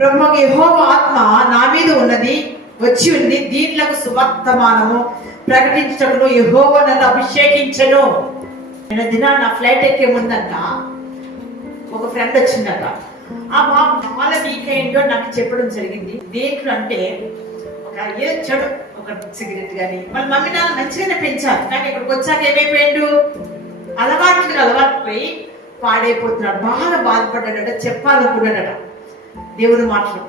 ప్రభువు యెహోవా ఆత్మ నా మీద ఉన్నది, వచ్చి ఉంది, దీనులకు సువర్తమానము ప్రకటించుటకు యెహోవా నన్ను అభిషేకించెను. నేను దినాన నా ఫ్లైట్ ఎక్కే ముందంట ఒక ఫ్రెండ్ వచ్చిందట. ఆ బాబు చాలా వీక్ అయిందో నాకు చెప్పడం జరిగింది. దేంట్లో అంటే ఒక ఏదో చెడు, ఒక సిగరెట్ కానీ, వాళ్ళ మమ్మీ నాన్న మంచిగానే పెంచారు, కానీ ఇక్కడికి వచ్చాక ఏమైపోయాడు, అలవాటు పోయి పాడైపోతున్నాడు. బాగా బాధపడ్డాడట, చెప్పాలనుకున్నాడట దేవుని మాటలు.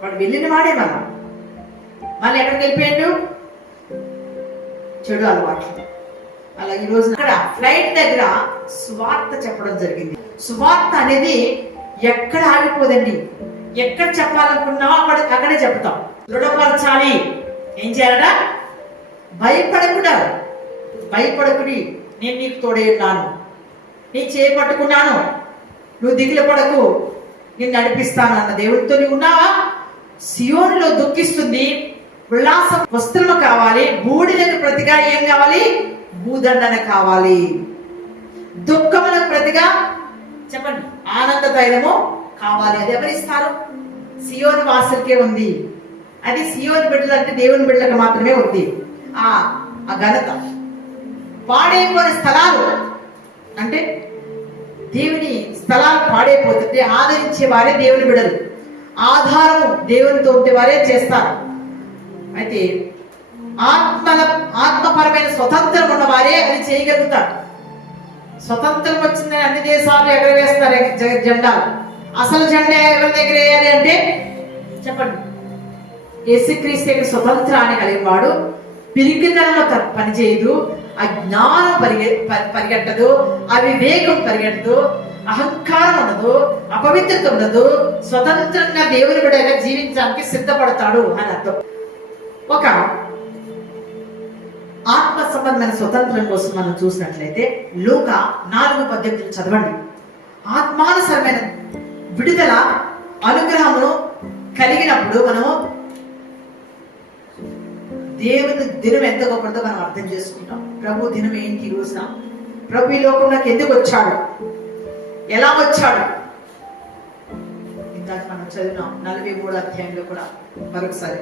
వాడు వెళ్ళిన వాడే మళ్ళీ ఎక్కడికి వెళ్ళిపోయాడు, చెడు అలవాట్లు. అలా ఈ రోజు అక్కడ ఫ్లైట్ దగ్గర సువార్త చెప్పడం జరిగింది. సువార్త అనేది ఎక్కడ ఆగిపోదండి. ఎక్కడ చెప్పాలనుకున్నామో అక్కడే చెప్తాం. దృఢపరచాలి. ఏం చేయాలట? భయపడకుడి, నేను నీకు తోడే ఉన్నాను, నీ చేయి పట్టుకున్నాను, నువ్వు దిగులు పడకు, నేను నడిపిస్తాను అన్న దేవుడితో నువ్వు ఉన్నావా? సియోనులో దుఃఖిస్తుంది, ఉల్లాసం వస్త్రము కావాలి, బూడిదకు ప్రతిగా ఏం కావాలి? భూదండన కావాలి. దుఃఖములకు ప్రతిగా చెప్పండి, ఆనంద తైలము కావాలి. అది ఎవరిస్తారు? సియోను వాసులకే ఉంది. అది సియోను బిడ్డలు అంటే దేవుని బిడ్డలకు మాత్రమే ఉంది ఆ ఘనత. పాడైపోయిన స్థలాలు అంటే దేవుని స్థలాలు పాడైపోతుంటే ఆదరించే వారే దేవుని బిడ్డలు. ఆధారం దేవునితో ఉంటే వారే చేస్తారు. అయితే ఆత్మపరమైన స్వతంత్రం ఉన్న వారే అది చేయగలుగుతారు. స్వతంత్రం వచ్చిందని అన్ని దేశాలు ఎగరవేస్తారు జెండాలు. అసలు జెండా ఎవరి దగ్గర వేయాలి అంటే చెప్పండి, యేసుక్రీస్తు యొక్క స్వతంత్రాన్ని కలిగిన వాడు. పిరికితనంలో పనిచేయదు, అజ్ఞానం పరిగెట్టదు, అవివేకం పరిగెట్టదు, అహంకారం ఉండదు, అపవిత్రత ఉండదు. స్వతంత్రంగా దేవుని బిడ్డగా జీవించడానికి సిద్ధపడతాడు అని అర్థం. ఒక ఆత్మ సంబంధమైన స్వతంత్రం కోసం మనం చూసినట్లయితే లూకా 4:18 చదవండి. ఆత్మానుసరమైన విడుదల అనుగ్రహమును కలిగినప్పుడు మనము దేవుని దినం ఎంత గొప్పదో మనం అర్థం చేసుకుంటాం. ప్రభు దినం ఏంటి? ఈ రోజున ప్రభు ఈ లోకంలోకి ఎందుకు వచ్చాడు, ఎలా వచ్చాడు? ఇందాక మనం చదివినాం 43వ అధ్యాయంలో కూడా మరొకసారి.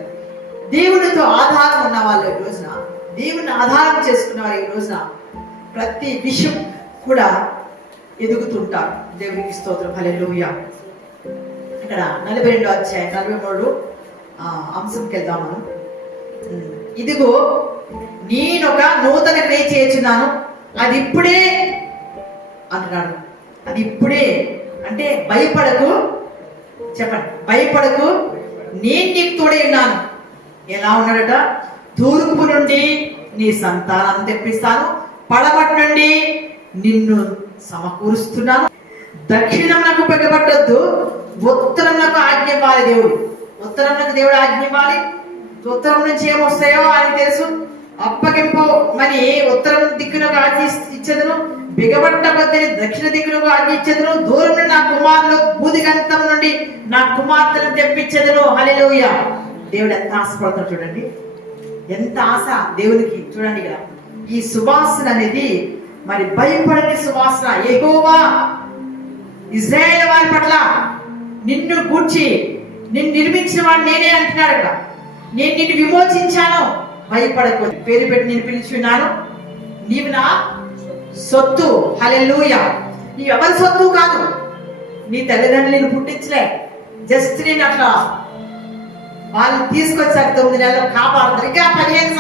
దేవునితో ఆధారం ఉన్న వాళ్ళు ఈ రోజున, దేవుని ఆధారం చేసుకున్న వారు ఈ రోజున ప్రతి విషయం కూడా ఎదుగుతుంటారు. దేవునికి స్తోత్రం, హల్లెలూయా. ఇక్కడ 42వ అధ్యాయం 43 అంశంకి వెళ్దాం మనం. ఇదిగో నేనొక నూతన క్రియ చేయుచున్నాను, అది ఇప్పుడే అంటున్నాడు. అది ఇప్పుడే అంటే భయపడకు, చెప్పండి, భయపడకు, నేను నీకు తోడే ఉన్నాను. ఎలా ఉన్నాడట? తూర్పు నుండి నీ సంతానం తెప్పిస్తాను, పడమటి నుండి నిన్ను సమకూరుస్తున్నాను, దక్షిణంకు పగబట్టద్దు, ఉత్తరంకు ఆజ్ఞ ఇవ్వాలి. ఉత్తరంకు దేవుడు ఆజ్ఞ ఇవ్వాలి. ఉత్తరం నుంచి ఏమొస్తాయో ఆయన తెలుసు. అప్పగింపు మరి ఉత్తరం దిక్కునకు ఆజ్ఞ ఇచ్చేదను, బిగబట్ట బద్దని దక్షిణ దిక్కునకు ఆజ్ఞ ఇచ్చేదను, దూరం నుండి నా కుమారులు భూదిగంతం నుండి నా కుమార్తెను తెప్పించేదను. హల్లెలూయా. దేవుడు ఎంత ఆశపడతాడు చూడండి, ఎంత ఆశ దేవునికి. చూడండి ఇక్కడ ఈ సువాసన అనేది మరి భయపడని సువాసన. యెహోవా ఇశ్రాయేలు వారి పట్ల నిన్ను గూర్చి, నిన్ను నిర్మించిన వాడు నేనే అంటున్నాడు. నేను నిన్ను విమోచించాను, భయపడకు, పేరు పెట్టి నేను పిలిచినాను, నీవు నా సొత్తు. హల్లెలూయా. నీవు ఎవరి సొత్తు కాదు, నీ తల్లిదండ్రులు నేను పుట్టించలే, జస్ట్ నేను అట్లా వాళ్ళు తీసుకొచ్చాక 9 నెలలు కాపాడుతారు, ఇంకా 15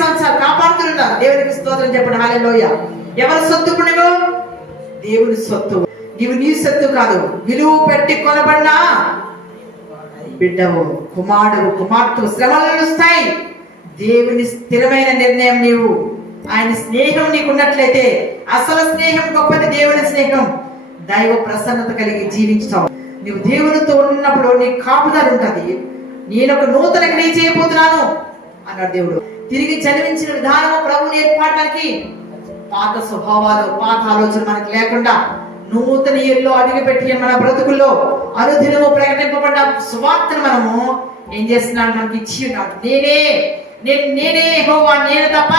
సంవత్సరాలు కాపాడుతున్నారు. దేవునికి స్తోత్రం చెప్పండి, హల్లెలూయా. ఎవరి సొత్తు? నువ్వు దేవుని సొత్తు. నీవు నీ సొత్తు కాదు, విలువ పెట్టి కొనబడినా బిడ్డవు, కుమారుడు, కుమార్తె. శ్రమలు వస్తాయి. దేవుని స్థిరమైన నిర్ణయం నీవు, ఆయన స్నేహం నీకున్నట్లయితే, అసలు స్నేహం గొప్పది, దేవుని స్నేహం. దైవ ప్రసన్నత కలిగి జీవించుతావు. నువ్వు దేవునితో ఉన్నప్పుడు నీ కాపుదల ఉంటుంది. నేను ఒక నూతన క్రియ చేయబోతున్నాను అన్నాడు దేవుడు. తిరిగి జన్మించిన విధానము ప్రభువుని ఏర్పడడానికి, పాత స్వభావాలు, పాత ఆలోచన మనకు లేకుండా నూతన ఇయర్లో అడుగుపెట్టి మన బ్రతుకుల్లో అనుదినము ప్రకటింపబడ్డ సువార్తను మనము ఏం చేస్తున్నాడు? మనకి ఇచ్చి ఉన్నాడు. నేనే యెహోవా, నేను తప్ప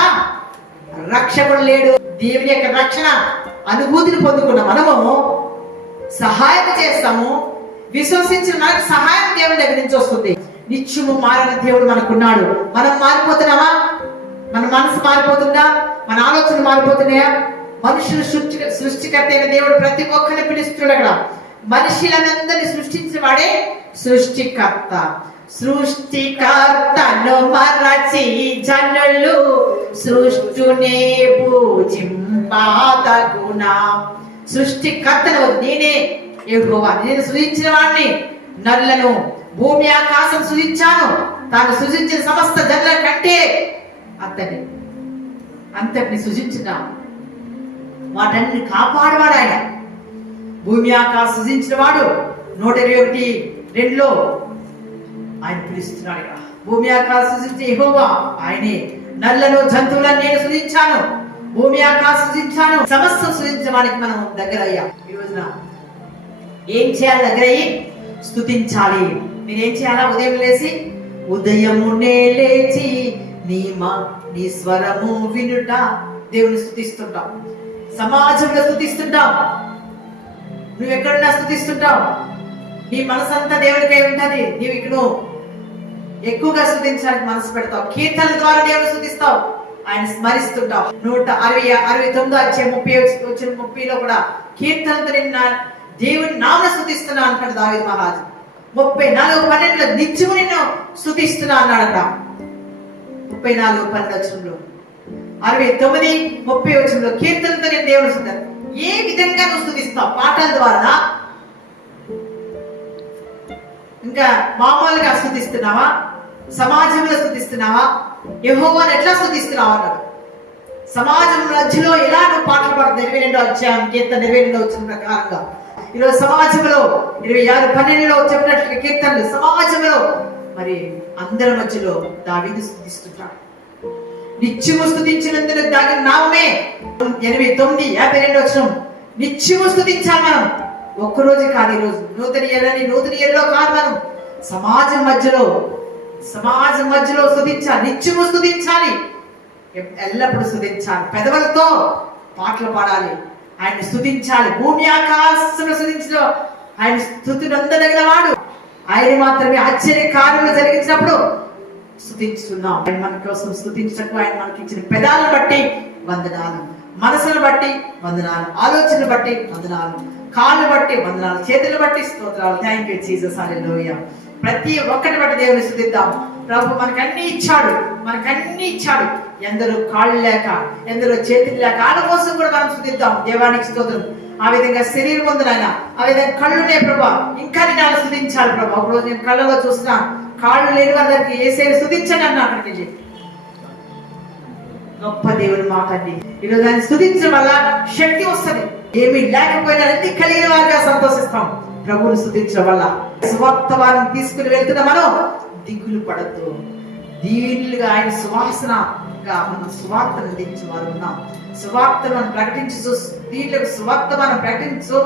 రక్షకుడు లేడు. దేవుని యొక్క రక్షణ అనుభూతిని పొందుకున్న మనము సహాయం చేస్తాము. విశ్వసించిన మనకు సహాయం నుంచి వస్తుంది. నిత్యము మారని దేవుడు మనకున్నాడు. మనం మారిపోతున్నామా? మన మనసు మారిపోతుందా? మన ఆలోచన మారిపోతున్నాయా? మనుషులు సృష్టికర్త అయిన దేవుడు ప్రతి ఒక్కరిని పిలుస్తున్నాడు. అక్కడ మనుషులందరినీ సృష్టించిన వాడే సృష్టికర్త. సృష్టికర్తను మరచి జనులు సృష్టినే పూజింపదగునా. సృష్టికర్తను నేనే యెహోవా, నేను సృజించిన వాడిని. నరులను, భూమి ఆకాశం సృజించాను. తాను సృజించిన సమస్త జనుల కంటే అంతటిని సృజించిన వాటన్ని కాపాడవాడు ఆయన. భూమి ఆకాశం సృజించిన వాడు 121:2 ఆయన పిలుస్తున్నాడు. భూమి ఆకాశం సృజించే యెహోవా ఆయనే. నల్లను, జంతువులను నేను సృజించాను. భూమి ఆకాశం సృజించాను. సమస్త సృజించడానికి మనం దగ్గర అయ్యాం. ఈ రోజున ఏం చేయాలి? దగ్గర అయ్యి స్తుతించాలి. మీరేం చేయాలా? ఉదయమునే లేచి నీ స్వరము వినుట. దేవుని స్తుతిస్తుంటాం, సమాజంలో స్తుతిస్తుంటాం. నువ్వు ఎక్కడున్నా స్తుతిస్తుంటావు. నీ మనసంతా దేవునికై ఉంటది. నీవు ఇక్కడ ఎక్కువగా స్తుతించడానికి మనసు పెడతావు. కీర్తనల ద్వారా దేవుని స్తుతిస్తావు, ఆయన స్మరిస్తుంటావు. 169:30 కూడా కీర్తనతో నిన్న దేవుని నామమును స్తుతిస్తున్నా అంటాడు దావీదు మహారాజు. 34:12 నిత్యము నిన్ను స్తుతిస్తున్నా అన్నాడట. 34:12 69:30 కీర్తనతో నేను దేవుని స్తుతిస్తాను. ఏ విధంగా నువ్వు స్తుతిస్తావు? పాటల ద్వారా, ఇంకా మామూలుగా స్తుతిస్తున్నావా? సమాజంలో స్తుతిస్తున్నావా? యెహోవాను ఎట్లా స్తుతిస్తున్నావు అన్నాడు. సమాజం మధ్యలో ఎలా నువ్వు పాటలు పాడుతావు? 22 కీర్తన 22 వచ్చిన ప్రకారంగా ఈరోజు సమాజంలో 26:12 చెప్పినట్లు కీర్తనలు సమాజంలో మరి అందరి మధ్యలో దావీదు స్తుతిస్తుంటాడు. నిత్యము స్తుతించినందుకు దాని నామమే 89:52 నిత్యము స్తుతించాలి మనం. ఒక్కరోజు కాదు, ఈరోజు నూతన ఏళ్ళలో కాదు, మనం సమాజం మధ్యలో స్తుతించాలి. నిత్యము స్తుతించాలి, ఎల్లప్పుడూ స్తుతించాలి. పెదవులతో పాటలు పాడాలి, ఆయన స్తుతించాలి. భూమి ఆకాశంలో స్తుతించడం ఆయన స్తుతిని అందదగిన వాడు. ఆయన మాత్రమే ఆశ్చర్య కార్యములు జరిగించినప్పుడు స్తుతించుతున్నాం. ఆయన మన కోసం స్తుతించటకు ఆయన మనకి ఇచ్చిన పెదాలను బట్టి వందనాలు, మనసును బట్టి వందనాలు, ఆలోచనలు బట్టి వందనాలు, కాళ్ళు బట్టి వందనాలు, చేతులు బట్టి స్తోత్రాలు. థ్యాంక్ యూ జీసస్, హల్లెలూయా. ప్రతి ఒక్కటి బట్టి దేవుని స్తుతిద్దాం. ప్రభు మనకన్నీ ఇచ్చాడు. ఎందరో కాళ్ళు లేక, ఎందరో చేతులు లేక, వాళ్ళ కోసం కూడా మనం స్తుతిద్దాం. దేవానికి స్తోత్రం. ఆ విధంగా శరీరం ఉంది నాయన, ఆ విధంగా కళ్ళునే ప్రభా, ఇంకా నేను స్తుతించాలి ప్రభా. ఒకరోజు నేను కళ్ళలో చూస్తున్నా, కాళ్ళు లేని వాళ్ళకి ఏసేది స్తుతించండి అన్న. అక్కడికి వెళ్ళి గొప్ప దేవుని మాకండి. ఈరోజు ఆయన స్తుతించడం వల్ల శక్తి వస్తుంది. ఏమి లేకపోయినా అన్ని కలిగిన వారిగా సంతోషిస్తాం. ప్రభువుని స్తుతించడం వల్ల సువార్త వారిని తీసుకుని వెళ్తున్న మనం దిగులు పడద్దు. దీనిగా ఆయన సువాసనగా మనం సువార్తను అందించి వారు ఉన్నాం. సువార్తను మనం ప్రకటించు, దీనికి సువార్త మనం ప్రకటించు.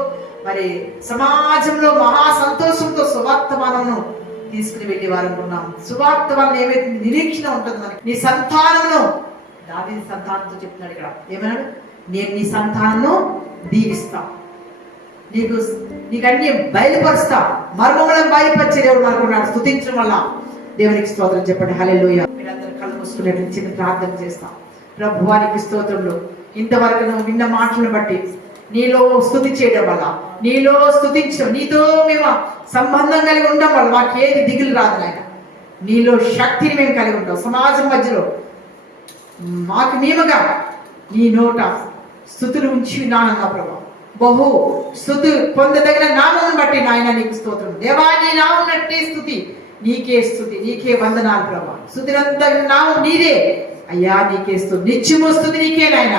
మరి సమాజంలో మహా సంతోషంతో సువార్త మనము తీసుకుని వెళ్ళే వారు ఉన్నాం. సువార్త వల్ల ఏమైతే నిరీక్షణ ఉంటుంది మనకి. నీ సంతానమును, దావీదు సంతానంతో చెప్తున్నాడు ఇక్కడ, ఏమన్నాడు? నేను నీ సంతానంను దీవిస్తా, నీకు అన్ని బయలుపరుస్తా, మర్మములను బయలుపరిచే దేవుడు మనకున్నాడు. స్తుతించడం వల్ల దేవునికి స్తోత్రం చెప్పండి. హల్లెలూయా. మీరందరూ కళ్ళు మూసుకున్నట్లు చిన్న ప్రార్థన చేస్తాం. ప్రభువానికి స్తోత్రంలో ఇంతవరకు నువ్వు విన్న మాటలను బట్టి నీలో స్తుతి చేయడం వల్ల, నీలో స్తుతించడం, నీతో మేము సంబంధం కలిగి ఉండడం వల్ల మాకు ఏది దిగులు రాదు నాయన. నీలో శక్తిని మేము కలిగి ఉంటాం. సమాజం మధ్యలో మాకు మేముగా నీ నోట స్తుతులు ఉంచి ఉన్నానన్నా ప్రభా. బహు స్తుతి పొందదగిన నామం బట్టి నాయన నీకు స్తోత్రం. దేవా, నీ నామం నట్టే స్తుతి, నీకే స్తుతి, నీకే వందనాలు ప్రభా. స్తుతినందగిన నామం నీదే అయ్యా, నీకే స్తుతి. నిత్యము స్తుతి నీకే నాయన.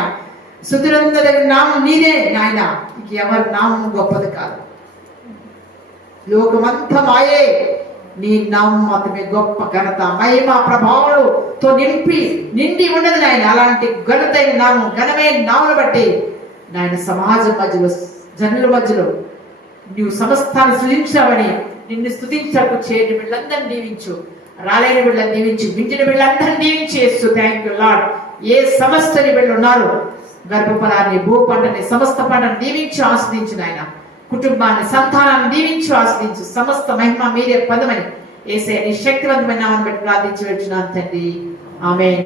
స్తుతినందగిన నామం నీదే నాయన. నీకు ఎవరి నామం గొప్పది కాదు. లోకమంతా మాయే, నీ నామం మాత్రమే గొప్ప ఘనత, మహిమ, ప్రభావాలతో నిండి ఉన్నది నాయన. అలాంటి ఘనతైన నామం, ఘనమైన నామను బట్టి నాయన సమాజం మధ్యలో, జనుల మధ్యలో నువ్వు సమస్తాన్ని సృజించావని నిన్ను స్తుతించకు. చేయని వీళ్ళందరినీ దీవించు, రాలేని వీళ్ళని దీవించు, వింటిన వీళ్ళందరినీ దీవించేస్తూ థ్యాంక్ యూ లార్డ్. ఏ సమస్తని వీళ్ళు ఉన్నారు, గర్భఫలాన్ని, భూ పంటని, సమస్త పంటను దీవించి ఆస్వాదించు నాయన. కుటుంబాన్ని, సంతానాన్ని దీవించి ఆస్వాదించు. సమస్త మహిమ మీరే పొందమని యేసయ్య నీ శక్తివంతమైన నామమును బట్టి ప్రార్థించి వచ్చున్నాను తండ్రి. ఆమేన్.